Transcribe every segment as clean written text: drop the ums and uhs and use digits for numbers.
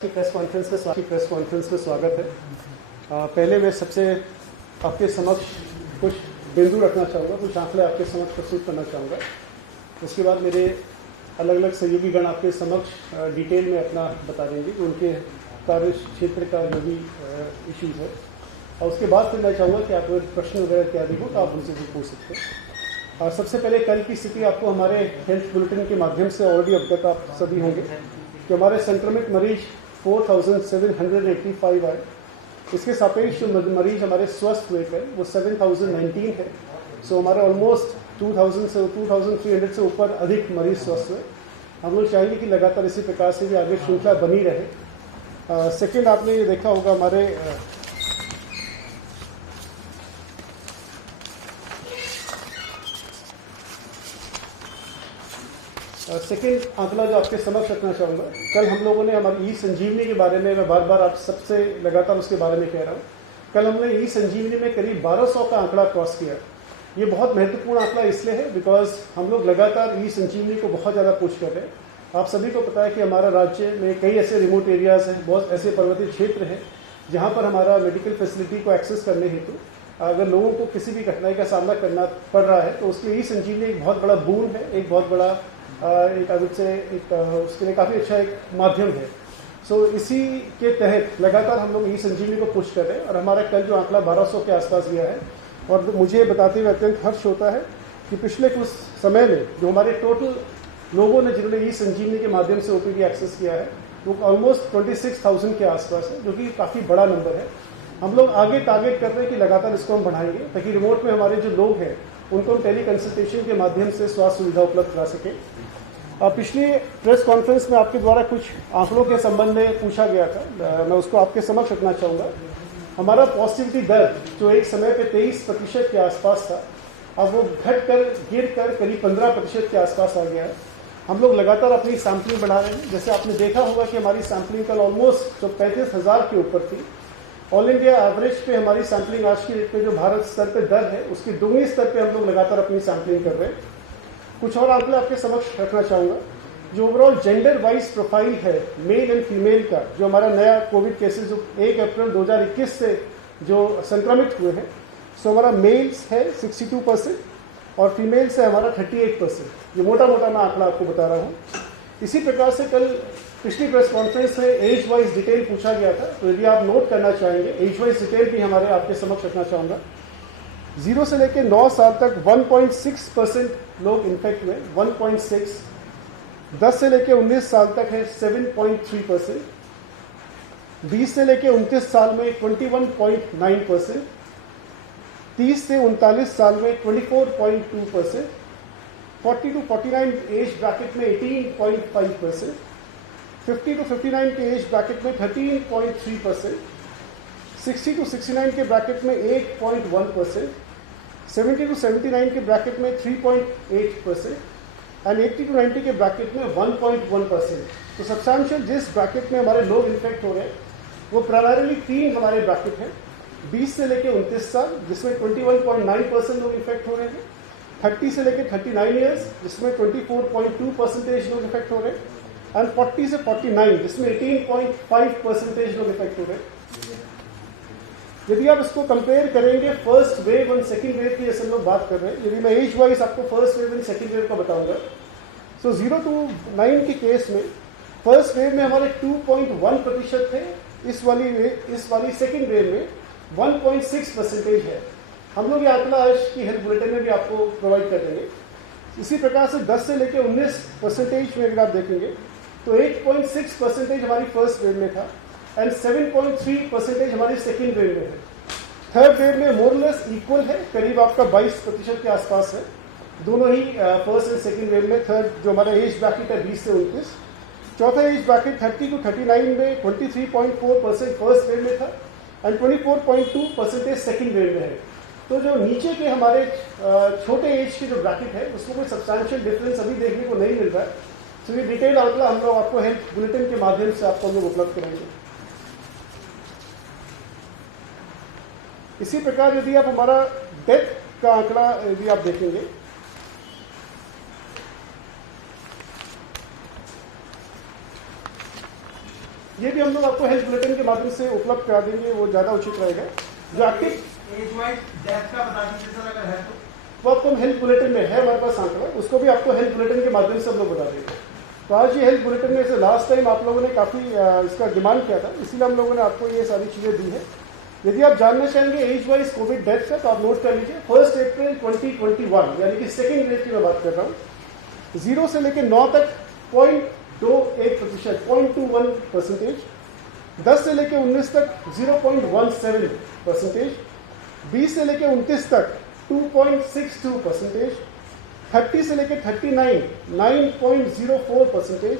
Press conference में स्वागत है। पहले मैं सबसे आपके समक्ष कुछ बिंदु रखना चाहूँगा, कुछ आंकड़े आपके समक्ष प्रस्तुत करना चाहूँगा। उसके बाद मेरे अलग अलग सहयोगीगण आपके समक्ष डिटेल में अपना बता देंगे कि उनके कार्य क्षेत्र का जो भी इश्यूज है, और उसके बाद फिर मैं चाहूँगा कि आप प्रश्न वगैरह इत्यादि हो तो आप उनसे भी पूछ सकते हैं। और सबसे पहले कल की स्थिति आपको हमारे हेल्थ बुलेटिन के माध्यम से ऑलरेडी अवगत आप सभी होंगे कि हमारे संक्रमित मरीज 4,785 आए। इसके सापेक्ष जो मरीज हमारे स्वस्थ हुए थे वो 7,019 है। सो हमारे ऑलमोस्ट 2,300 से ऊपर अधिक मरीज स्वस्थ हुए। हम लोग चाहेंगे कि लगातार इसी प्रकार से भी आगे श्रृंखला बनी रहे। सेकेंड, आपने ये देखा होगा हमारे सेकेंड आंकड़ा जो आपके समक्ष रखना चाहूँगा, कल हम लोगों ने हमारी ई संजीवनी के बारे में, मैं बार बार आप सबसे लगातार उसके बारे में कह रहा हूँ, कल हमने ई संजीवनी में करीब 1200 का आंकड़ा क्रॉस किया। ये बहुत महत्वपूर्ण आंकड़ा इसलिए है बिकॉज हम लोग लगातार ई संजीवनी को बहुत ज़्यादा पुश कर रहे हैं। आप सभी को पता है कि हमारा राज्य में कई ऐसे रिमोट एरियाज़ हैं, बहुत ऐसे पर्वतीय क्षेत्र हैं जहाँ पर हमारा मेडिकल फैसिलिटी को एक्सेस करने हेतु अगर लोगों को किसी भी कठिनाई का सामना करना पड़ रहा है तो उसके लिए ई संजीवनी एक बहुत बड़ा बून है, एक बहुत बड़ा एक आदत से उसके लिए काफ़ी अच्छा एक माध्यम है। सो इसी के तहत लगातार हम लोग ई संजीवनी को पुश कर रहे हैं और हमारा कल जो आंकड़ा 1200 के आसपास गया है। और मुझे बताते हुए अत्यंत हर्ष होता है कि पिछले कुछ समय में जो हमारे टोटल लोगों ने जिन्होंने ई संजीवनी के माध्यम से ओपीडी एक्सेस किया है वो ऑलमोस्ट 26,000 के आसपास है, जो कि काफ़ी बड़ा नंबर है। हम लोग आगे टारगेट कर रहे हैं कि लगातार इसको हम बढ़ाएंगे ताकि रिमोट में हमारे जो लोग हैं उनको हम टेली कंसल्टेशन के माध्यम से स्वास्थ्य सुविधा उपलब्ध करा सकें। पिछली प्रेस कॉन्फ्रेंस में आपके द्वारा कुछ आंकड़ों के संबंध में पूछा गया था, मैं उसको आपके समक्ष रखना चाहूँगा। हमारा पॉजिटिविटी दर जो एक समय पे 23% के आसपास था, अब वो गिर कर करीब 15% के आसपास आ गया है। हम लोग लगातार अपनी सैम्पलिंग बढ़ा रहे हैं। जैसे आपने देखा होगा कि हमारी सैम्पलिंग कल ऑलमोस्ट जो 35,000 के ऊपर थी। ऑल इंडिया एवरेज पे हमारी सैम्पलिंग आज की डेट में जो भारत स्तर पे दर है उसकी दोगुनी स्तर पे हम लोग लगातार अपनी सैम्पलिंग कर रहे हैं। कुछ और आंकड़े आपके समक्ष रखना चाहूँगा। जो ओवरऑल जेंडर वाइज प्रोफाइल है मेल एंड फीमेल का, जो हमारा नया कोविड केसेस जो 1 अप्रैल 2021 से जो संक्रमित हुए हैं, सो हमारा मेल्स है 62% और फीमेल्स है हमारा 38%। ये मोटा मोटा मैं आंकड़ा आपको बता रहा हूँ। इसी प्रकार से कल पिछली प्रेस कॉन्फ्रेंस में एज वाइज डिटेल पूछा गया था, तो यदि आप नोट करना चाहेंगे एज वाइज डिटेल भी हमारे आपके समक्ष रखना चाहूँगा। 0 से लेकर 9 साल तक 1.6% लोग इन्फेक्ट हुए, 1.6। 10 से लेकर 19 साल तक है 7.3%। 20 से लेकर 29 साल में 21.9%। 30 से 39 साल में 24.2%। 40 to 49 एज ब्रैकेट में 18.5%। 50 to 59 के एज ब्रैकेट में 13.3%। 60 to 69 के ब्रैकेट में 8.1%। 70 to 79 के ब्रैकेट में 3.8% एंड 80 to 90 के ब्रैकेट में 1.1%। तो सब्सटैंशियल जिस ब्रैकेट में हमारे लोग इन्फेक्ट हो रहे हैं वो प्राइमरीली 3 हमारे ब्रैकेट हैं। 20 से लेकर 29 साल जिसमें 21.9% लोग इन्फेक्ट हो रहे हैं। 30 से लेकर 39 ईयर्स जिसमें 24.2% लोग इन्फेक्ट हो रहे हैं एंड 40 से 49 जिसमें 18.5% लोग इन्फेक्ट हो रहे हैं। यदि आप इसको कंपेयर करेंगे फर्स्ट वेव और सेकंड वेव की, जैसे हम लोग बात कर रहे हैं, यदि मैं एज वाइज आपको फर्स्ट वेव और सेकंड वेव का बताऊंगा, सो 0 to 9 के केस में फर्स्ट वेव में हमारे 2.1% थे। इस वाली सेकंड वेव में 1.6% है। हम लोग ये आंकड़ा आज की हेल्थ बुलेटिन में भी आपको प्रोवाइड कर देंगे। इसी प्रकार से 10 से लेकर 19% में अगर आप देखेंगे तो 8.6% हमारी फर्स्ट वेव में था एंड 7.3% हमारी सेकेंड वेव में है। थर्ड वेव में मोरलेस इक्वल है, करीब आपका 22% के आसपास है दोनों ही फर्स्ट एंड सेकेंड वेव में। थर्ड जो हमारा एज ब्रैकेट है 20 से 29। चौथा एज ब्रैकेट 30 to 39 में 23.4% फर्स्ट वेव में था एंड 24.2% सेकेंड वेव में है। तो जो नीचे के हमारे छोटे एज के जो ब्रैकेट है उसमें कोई सब्सटैंशियल डिफरेंस अभी देखने को नहीं मिल रहा है। तो ये डिटेल आंकड़ा हम लोग आपको हेल्थ बुलेटिन के माध्यम से आपको हम लोग उपलब्ध करेंगे। इसी प्रकार यदि आप हमारा डेथ का आंकड़ा यदि आप देखेंगे, ये भी हम लोग आपको हेल्थ बुलेटिन के माध्यम से उपलब्ध करा देंगे, वो ज़्यादा उचित रहेगा। जो एक्टिव एज वाइज डेथ का बता दीजिए सर अगर है तो। वो आपको हेल्थ बुलेटिन में है हमारे पास आंकड़ा, उसको भी आपको हेल्थ बुलेटिन के माध्यम से हम लोग बता देंगे। तो आज ये हेल्थ बुलेटिन में से लास्ट टाइम आप लोगों ने काफ़ी इसका डिमांड किया था, इसीलिए हम लोगों ने आपको ये सारी चीज़ें दी है। यदि आप जानना चाहेंगे एज वाइज कोविड डेथ का, तो आप नोट कर लीजिए 1 अप्रैल 2021 यानी कि सेकेंड वेव की मैं बात कर रहा हूँ, 0 से लेकर 9 तक 0.28%, 0.21%, 10 से लेकर 19 तक 0.17%, 20 से लेकर 29 तक 2.62%, 30 से लेकर 39 9.04%,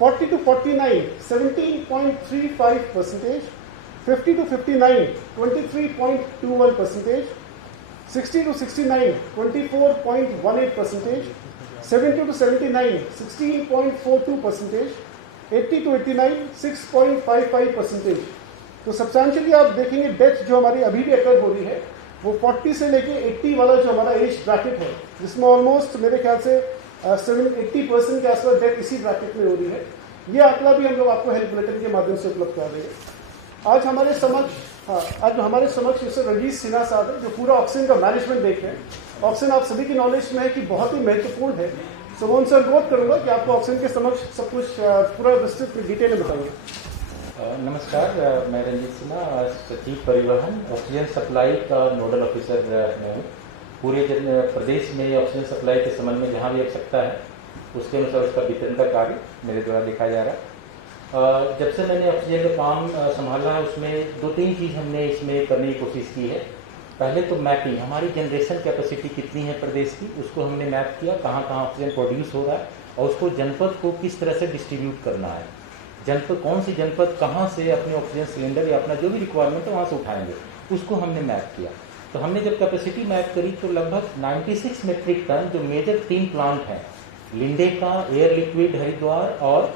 40 to 49 17.35%, 50 to 59 23.21%, 60 to 69 24.18%, 70 to 79 16.42%, 80 to 89 6.55%। तो सब्सटैंशियली आप देखेंगे डेथ जो हमारी अभी भी अकर हो रही है वो 40 से लेके 80 वाला जो हमारा एज ब्रैकेट है, जिसमें ऑलमोस्ट मेरे ख्याल से 80% के आसपास डेथ इसी ब्रैकेट में हो रही है। ये आंकड़ा भी हम लोग आपको हेल्थ बुलेटिन के माध्यम से उपलब्ध करा देंगे। आज हमारे समक्ष मिस्टर रंजीत सिन्हा साहब है, जो पूरा ऑक्सीजन का मैनेजमेंट देख रहे हैं। ऑक्सीजन आप सभी की नॉलेज में है कि बहुत ही महत्वपूर्ण है, सो मैं उनसे अनुरोध करूंगा कि आपको ऑक्सीजन के समक्ष सब कुछ पूरा विस्तृत डिटेल में बताइए। नमस्कार, मैं रंजीत सिन्हा, सचिव परिवहन ऑक्सीजन सप्लाई का नोडल ऑफिसर मैं हूँ। पूरे प्रदेश में ऑक्सीजन सप्लाई के संबंध में जहाँ भी आवश्यकता है उसके अनुसार उसका वितरण का कार्य मेरे द्वारा देखा जा रहा है। जब से मैंने ऑक्सीजन का काम संभाला है उसमें 2-3 चीज़ हमने इसमें करने की कोशिश की है। पहले तो मैपिंग, हमारी जनरेशन कैपेसिटी कितनी है प्रदेश की, उसको हमने मैप किया, कहाँ कहाँ ऑक्सीजन प्रोड्यूस हो रहा है और उसको जनपद को किस तरह से डिस्ट्रीब्यूट करना है। जनपद कौन सी जनपद कहाँ से अपने ऑक्सीजन सिलेंडर या अपना जो भी रिक्वायरमेंट है वहाँ से उठाएंगे, उसको हमने मैप किया। तो हमने जब कैपेसिटी मैप करी तो लगभग 96 मेट्रिक टन जो मेजर 3 प्लांट हैं, लिंडे का, एयर लिक्विड हरिद्वार और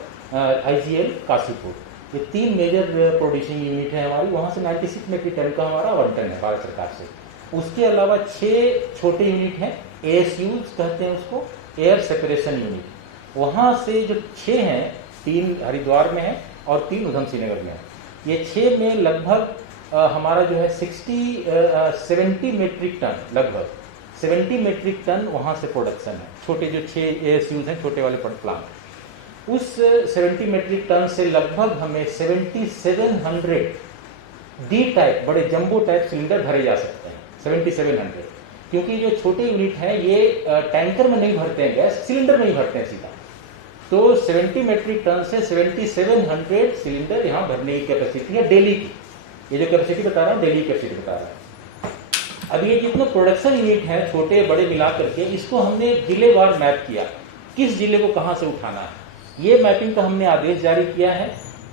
IGL काशीपुर, ये 3 मेजर प्रोड्यूसिंग यूनिट है हमारी, वहाँ से 96 मेट्रिक टन का हमारा आवंटन है भारत सरकार से। उसके अलावा 6 छोटे यूनिट हैं, ASUs कहते हैं उसको, एयर सेपरेशन यूनिट। वहाँ से जो 6 हैं, 3 हरिद्वार में है और 3 उधम सिंह नगर में है। ये 6 में लगभग हमारा जो है 70 मेट्रिक टन, लगभग 70 मेट्रिक टन वहाँ से प्रोडक्शन है। छोटे जो 6 ASUs हैं, छोटे वाले प्लांट, उस 70 मेट्रिक टन से लगभग हमें 7700 डी टाइप बड़े जंबो टाइप सिलेंडर भरे जा सकते हैं। 7700, क्योंकि जो छोटे यूनिट हैं ये टैंकर में नहीं भरते हैं गैस, सिलेंडर में ही भरते हैं सीधा। तो 70 मेट्रिक टन से 7700 सिलेंडर यहाँ भरने की कैपेसिटी है डेली की। ये जो कैपेसिटी बता रहा हूँ डेली कैपेसिटी बता रहा है। अब ये जितने प्रोडक्शन यूनिट हैं छोटे बड़े मिला करके, इसको हमने जिलेवार मैप किया, किस जिले को कहाँ से उठाना है। ये मैपिंग का हमने आदेश जारी किया है।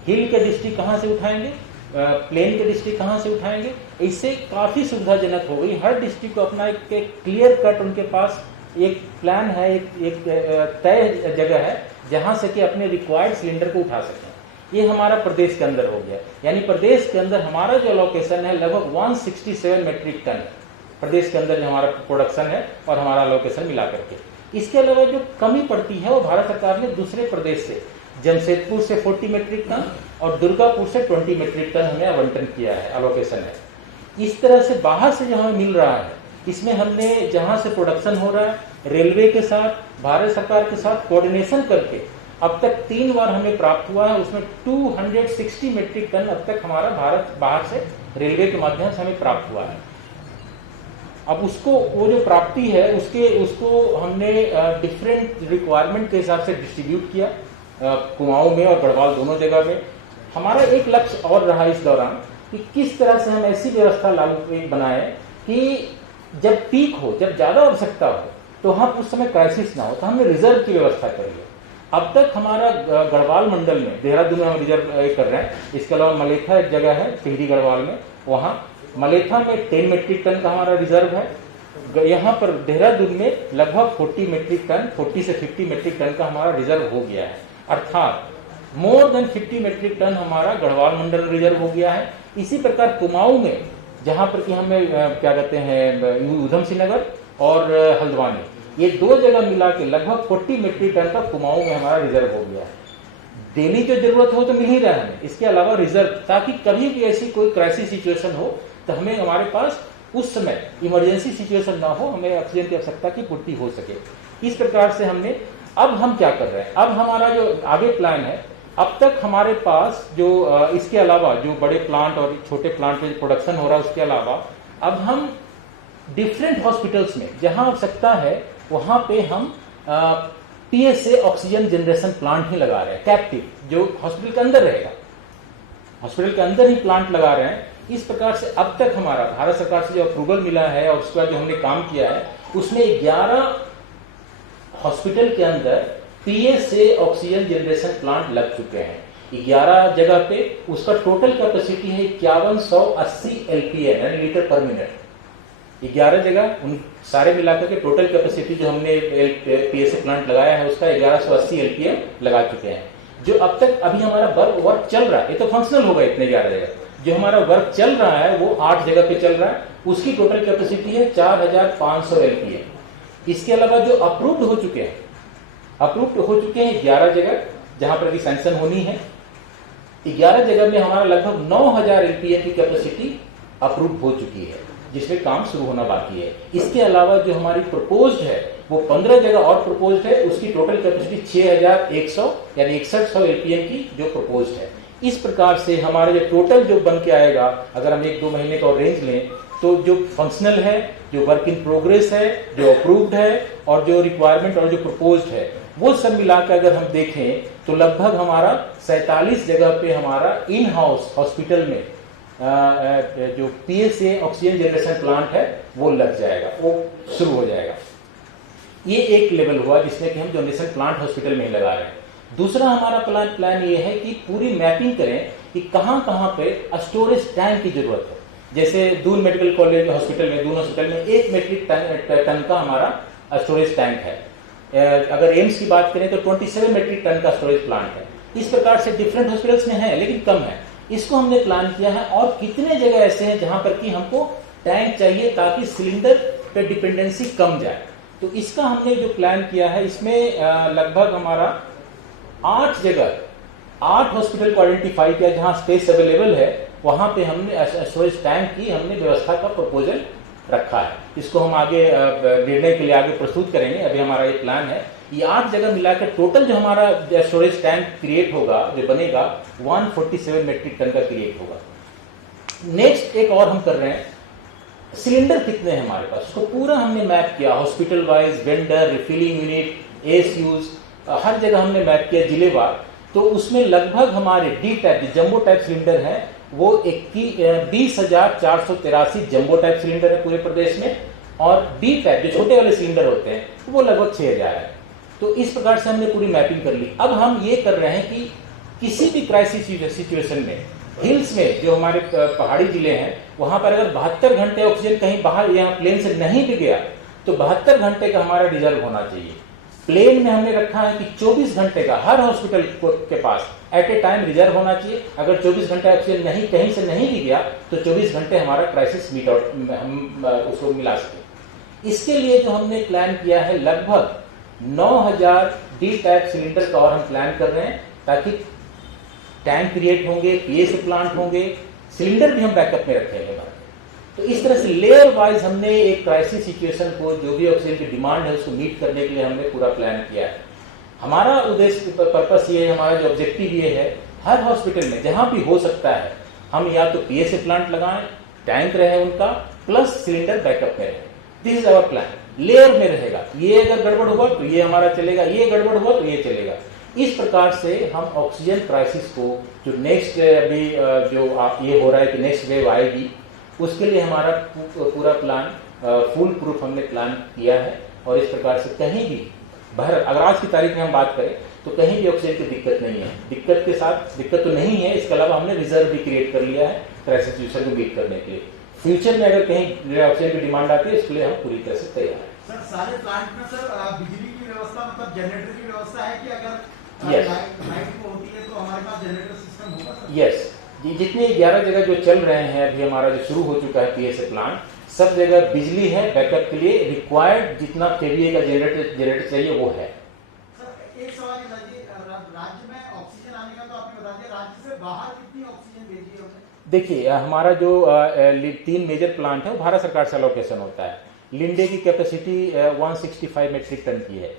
हिल के डिस्ट्रिक्ट कहाँ से उठाएंगे, प्लेन के डिस्ट्रिक्ट कहाँ से उठाएंगे, इससे काफ़ी सुविधाजनक हो गई। हर डिस्ट्रिक्ट को अपना एक क्लियर कट उनके पास एक प्लान है, एक तय जगह है जहाँ से कि अपने रिक्वायर्ड सिलेंडर को उठा सकें। ये हमारा प्रदेश के अंदर हो गया, यानी प्रदेश के अंदर हमारा जो अलोकेशन है लगभग 167 मेट्रिक टन प्रदेश के अंदर जो हमारा प्रोडक्शन है और हमारा अलोकेशन मिला करके। इसके अलावा जो कमी पड़ती है वो भारत सरकार ने दूसरे प्रदेश से, जमशेदपुर से 40 मेट्रिक टन और दुर्गापुर से 20 मेट्रिक टन हमें आवंटन किया है, अलोकेशन है। इस तरह से बाहर से जो हमें मिल रहा है, इसमें हमने जहां से प्रोडक्शन हो रहा है रेलवे के साथ, भारत सरकार के साथ कोऑर्डिनेशन करके अब तक 3 बार हमें प्राप्त हुआ है। उसमें 260 मेट्रिक टन अब तक हमारा बाहर से रेलवे के माध्यम से हमें प्राप्त हुआ है। अब उसको वो जो प्राप्ति है उसको हमने डिफरेंट रिक्वायरमेंट के हिसाब से डिस्ट्रीब्यूट किया, कुमाऊं में और गढ़वाल दोनों जगह में। हमारा एक लक्ष्य और रहा इस दौरान कि किस तरह से हम ऐसी व्यवस्था लागू बनाए कि जब पीक हो, जब ज्यादा आवश्यकता हो तो हम उस समय क्राइसिस ना हो, तो हमने रिजर्व की व्यवस्था करी है। अब तक हमारा गढ़वाल मंडल में, देहरादून में हम रिजर्व कर रहे हैं, इसके अलावा मलेथा एक जगह है टिहरी गढ़वाल में, वहाँ मलेथा में 10 मेट्रिक टन का हमारा रिजर्व है। यहाँ पर देहरादून में लगभग 40 मेट्रिक टन, 40 से 50 मेट्रिक टन का हमारा रिजर्व हो गया है, अर्थात मोर देन 50 मेट्रिक टन हमारा गढ़वाल मंडल रिजर्व हो गया है। इसी प्रकार कुमाऊं में, जहाँ पर कि हमें क्या कहते हैं उधम सिंह नगर और हल्द्वानी, ये 2 जगह मिला के लगभग 40 मेट्रिक टन का कुमाऊं में हमारा रिजर्व हो गया है। डेली जो जरूरत हो तो मिल ही रहा है हमें, इसके अलावा रिजर्व, ताकि कभी भी ऐसी कोई क्राइसिस सिचुएशन हो तो हमें हमारे पास उस समय इमरजेंसी सिचुएशन ना हो, हमें ऑक्सीजन की आवश्यकता की पूर्ति हो सके। इस प्रकार से हमने, अब हम क्या कर रहे हैं, अब हमारा जो आगे प्लान है, अब तक हमारे पास जो इसके अलावा जो बड़े प्लांट और छोटे प्लांट में प्रोडक्शन हो रहा है उसके अलावा अब हम डिफरेंट हॉस्पिटल्स में जहां आवश्यकता है वहां पे हम पीएसए ऑक्सीजन जनरेशन प्लांट ही लगा रहे हैं, कैप्टिव, जो हॉस्पिटल के अंदर रहेगा, हॉस्पिटल के अंदर ही प्लांट लगा रहे हैं। इस प्रकार से अब तक हमारा भारत सरकार से जो अप्रूवल मिला है और उसके बाद जो हमने काम किया है उसमें 11 हॉस्पिटल के अंदर पीएसए ऑक्सीजन जनरेशन प्लांट लग चुके हैं 11 जगह पे। उसका टोटल कैपेसिटी है 5180 एलपीए यानी लीटर पर मिनट। 11 जगह उन सारे मिलाकर के टोटल कैपेसिटी जो हमने पीएसए प्लांट लगाया है उसका 1180 एलपीए लगा चुके हैं। जो अब तक अभी हमारा वर्क चल रहा है, ये तो फंक्शनल होगा इतने 11 जगह, जो हमारा वर्क चल रहा है वो 8 जगह पे चल रहा है, उसकी टोटल कैपेसिटी है 4500 एलपीए। इसके अलावा जो अप्रूव्ड हो चुके हैं 11 जगह जहां पर भी सैंक्शन होनी है, 11 जगह में हमारा लगभग 9000 एलपीए की कैपेसिटी अप्रूव हो चुकी है, जिसमें काम शुरू होना बाकी है। इसके अलावा जो हमारी प्रपोज्ड है वो 15 जगह और प्रपोज्ड है, उसकी टोटल कैपेसिटी 6100 यानी 6100 एलपीए की जो प्रपोज्ड है। इस प्रकार से हमारा जो टोटल जो बन के आएगा, अगर हम 1-2 महीने का रेंज लें तो जो फंक्शनल है, जो वर्क इन प्रोग्रेस है, जो अप्रूव्ड है और जो रिक्वायरमेंट और जो प्रपोज्ड है, वो सब मिलाकर अगर हम देखें तो लगभग हमारा 47 जगह पे हमारा इन हाउस हॉस्पिटल में जो पीएसए ऑक्सीजन जनरेशन प्लांट है वो लग जाएगा, वो शुरू हो जाएगा। ये एक लेवल हुआ जिसमें कि हम जनरेशन प्लांट हॉस्पिटल में ही लगा रहे हैं। दूसरा हमारा प्लान ये है कि पूरी मैपिंग करें कि कहां कहां पे स्टोरेज टैंक की जरूरत है। जैसे दून मेडिकल कॉलेज हॉस्पिटल में, दून हॉस्पिटल में 1 मेट्रिक टन का हमारा स्टोरेज टैंक है। अगर एम्स की बात करें तो 27 मेट्रिक टन का स्टोरेज प्लांट है। इस प्रकार से डिफरेंट हॉस्पिटल्स में है लेकिन कम है। इसको हमने प्लान किया है और कितने जगह ऐसे हैं जहां पर कि हमको टैंक चाहिए ताकि सिलेंडर पे डिपेंडेंसी कम जाए। तो इसका हमने जो प्लान किया है इसमें लगभग हमारा 8 जगह 8 हॉस्पिटल को आइडेंटिफाई किया जहां स्पेस अवेलेबल है, वहां पे हमने स्टोरेज टैंक की हमने व्यवस्था का प्रपोजल रखा है। इसको हम आगे निर्णय के लिए आगे प्रस्तुत करेंगे। अभी हमारा ये प्लान है, ये 8 जगह मिलाकर टोटल जो हमारा स्टोरेज टैंक क्रिएट होगा, जो बनेगा 147 मेट्रिक टन का क्रिएट होगा। नेक्स्ट एक और हम कर रहे हैं, सिलेंडर कितने हैं हमारे पास, उसको पूरा हमने मैप किया, hospital wise, vendor, refilling unit, ASUs, हर जगह हमने मैप किया जिलेवार। तो उसमें लगभग हमारे डी टाइप जो जंबो टाइप सिलेंडर है वो 20,483 जंबो टाइप सिलेंडर है पूरे प्रदेश में, और बी टाइप जो छोटे वाले सिलेंडर होते हैं वो लगभग 6,000 है। तो इस प्रकार से हमने पूरी मैपिंग कर ली। अब हम ये कर रहे हैं कि किसी भी क्राइसिस सिचुएशन में, हिल्स में जो हमारे पहाड़ी जिले हैं वहां पर अगर 72 घंटे ऑक्सीजन कहीं बाहर यहाँ प्लेन से नहीं भी गया तो 72 घंटे का हमारा रिजर्व होना चाहिए। प्लेन में हमने रखा है कि 24 घंटे का हर हॉस्पिटल के पास एट ए टाइम रिजर्व होना चाहिए। अगर 24 घंटे ऑक्सीजन नहीं कहीं से नहीं भी गया तो 24 घंटे हमारा क्राइसिस मीट आउट हम उसको मिला सके। इसके लिए जो हमने प्लान किया है लगभग 9000 डी टाइप सिलेंडर का और हम प्लान कर रहे हैं, ताकि टैंक क्रिएट होंगे, पीएसए प्लांट होंगे, सिलेंडर भी हम बैकअप में रखेंगे। तो इस तरह से लेयर वाइज हमने एक क्राइसिस सिचुएशन को, जो भी ऑक्सीजन की डिमांड है उसको मीट करने के लिए हमने पूरा प्लान किया है। हमारा उद्देश्य पर्पस ये है, हमारा जो ऑब्जेक्टिव ये है, हर हॉस्पिटल में जहां भी हो सकता है हम या तो पीएसए प्लांट लगाएं, टैंक रहे उनका, प्लस सिलेंडर बैकअप में रहे। This is our plan. Layer में रहेगा, ये अगर गड़बड़ हुआ तो ये हमारा चलेगा, ये गड़बड़ हुआ तो ये चलेगा। इस प्रकार से हम ऑक्सीजन क्राइसिस को, जो नेक्स्ट अभी जो ये हो रहा है कि नेक्स्ट वेव आएगी, उसके लिए हमारा पूरा प्लान फुल प्रूफ हमने प्लान किया है। और इस प्रकार से कहीं भी अगर आज की तारीख में हम बात करें तो कहीं भी ऑक्सीजन की दिक्कत नहीं है। दिक्कत तो नहीं है, इसके अलावा हमने रिजर्व भी क्रिएट कर लिया है क्राइसिस सिचुएशन को बीट करने के लिए। फ्यूचर में अगर कहीं ऑक्सीजन की डिमांड आती है इसके लिए हम पूरी तरह से तैयार हैं। सर सारे प्लांट में सर बिजली की व्यवस्था, मतलब जनरेटर की व्यवस्था है कि अगर लाइट होती है तो हमारे पास जनरेटर सिस्टम होगा सर? यस, जितने 11 जगह जो चल रहे हैं अभी हमारा जो शुरू हो चुका है पीएसए प्लांट, सब जगह बिजली है बैकअप के लिए। रिक्वायर्ड जितना केवीए का जनरेटर चाहिए वो है। सर एक सवाल है जी, राज्य में ऑक्सीजन आने बाहर कितनी ऑक्सीजन भेजी है हमने? देखिए हमारा जो 3 मेजर प्लांट है वो भारत सरकार से अलोकेशन होता है। लिंडे की कैपेसिटी 165 मेट्रिक टन की है,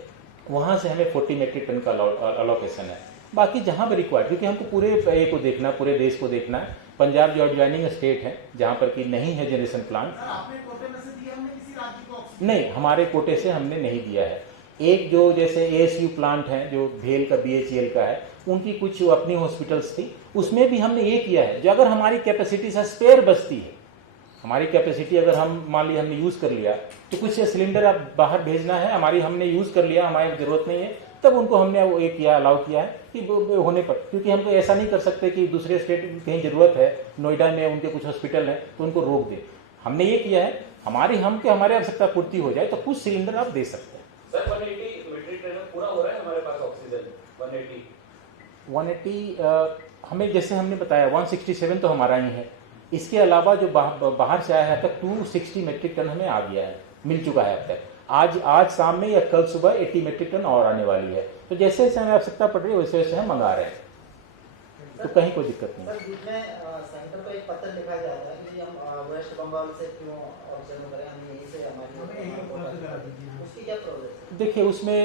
वहाँ से हमें 40 मेट्रिक टन का अलोकेशन है। बाकी जहाँ पर रिक्वायर्ड, क्योंकि हमको पूरे ए को देखना, पूरे देश को देखना है। पंजाब जो एडजॉइनिंग स्टेट है जहाँ पर कि नहीं है जनरेशन प्लांट, सर आपने कोटे में से दिया हमने किसी राज्य को ऑक्सीजन? नहीं, हमारे कोटे से हमने नहीं दिया है। एक जो जैसे ASU प्लांट है जो भेल का BHEL का है, उनकी कुछ अपनी हॉस्पिटल्स थी, उसमें भी हमने ये किया है जो अगर हमारी कैपेसिटी से स्पेयर बचती है, हमारी कैपेसिटी अगर हम मान लिया हमने यूज़ कर लिया तो कुछ सिलेंडर आप बाहर भेजना है, हमारी हमने यूज़ कर लिया, हमारी ज़रूरत नहीं है, तब उनको हमने वो एक किया, अलाउ किया है कि होने पर, क्योंकि हम तो ऐसा नहीं कर सकते कि दूसरे स्टेट में कहीं ज़रूरत है, नोएडा में उनके कुछ हॉस्पिटल हैं तो उनको रोक दें। हमने ये किया है हमारी आवश्यकता पूर्ति हो जाए तो कुछ सिलेंडर आप दे सकते हैं। सर 180 मेट्रिक टन पूरा हो रहा है हमारे पास ऑक्सीजन 180 हमें जैसे हमने बताया 167 तो हमारा ही है, इसके अलावा जो बाहर से आया है तक 260 मेट्रिक टन हमें आ गया है, मिल चुका है अब तक। आज शाम में या कल सुबह 80 मेट्रिक टन और आने वाली है, तो जैसे जैसे हमें आवश्यकता पड़ रही है वैसे वैसे हम मंगा रहे हैं, तो कहीं कोई दिक्कत नहीं। सर बीच में सेंटर को एक पत्र लिखा जाता है कि हम वेस्ट बंगाल से क्यों ऑक्सीजन करें, हम यहीं से हमें यही उपलब्ध करा दीजिए। हमारी उसकी क्या प्रोसेस है? देखिए उसमें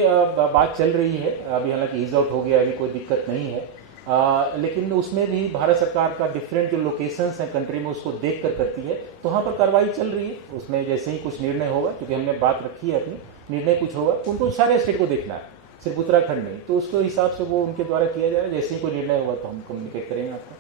बात चल रही है, अभी हालांकि ईज आउट हो गया, अभी कोई दिक्कत नहीं है, लेकिन उसमें भी भारत सरकार का डिफरेंट जो लोकेशंस हैं कंट्री में उसको देख कर करती है, तो वहाँ पर कार्रवाई चल रही है। उसमें जैसे ही कुछ निर्णय होगा, क्योंकि हमने बात रखी है अपनी, निर्णय कुछ होगा उनको सारे स्टेट को देखना है, सिर्फ उत्तराखंड नहीं, तो उसके हिसाब से वो उनके द्वारा किया जाए। जैसे ही कोई निर्णय होगा तो हम कम्युनिकेट करेंगे आपको।